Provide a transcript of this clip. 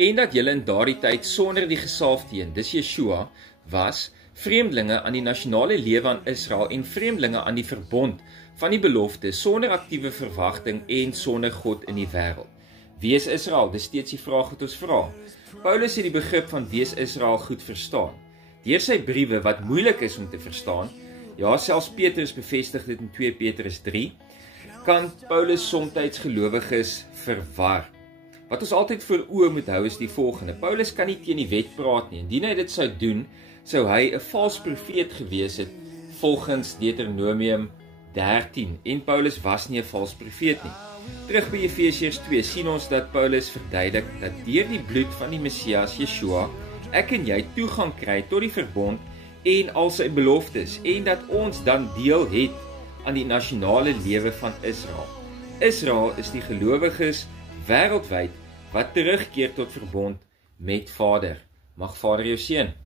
en dat julle in daardie tyd sonder die gesalfde een, dis Yeshua, was vreemdelinge aan die nasionale lewe aan Israel en vreemdelinge aan die verbond van die belofte sonder aktiewe verwagting en sonder God in die wêreld. Wie is Israel? Dis steeds die vraag wat ons vra. Paulus het die begrip van wie is Israel goed verstaan. Deur sy briewe wat moeilik is om te verstaan, ja, selfs Petrus bevestig dit in 2 Petrus 3, kan Paulus soms gelowiges verwar. Wat ons altyd voor oë moet hou is die volgende. Paulus kan nie teen die wet praat nie. Indien hy dit sou doen, sou hy 'n valse profeet gewees het volgens Deuteronomium 13. En Paulus was nie 'n valse profeet nie. Terug by Efesiërs 2 sien ons dat Paulus verduidelik dat deur die bloed van die Messias Yeshua, ek en jy toegang kry tot die verbond en al sy beloftes en dat ons dan deel het aan die nasionale lewe van Israel. Israel is die gelowiges wêreldwyd wat terugkeer tot verbond met Vader. Mag Vader jou seën.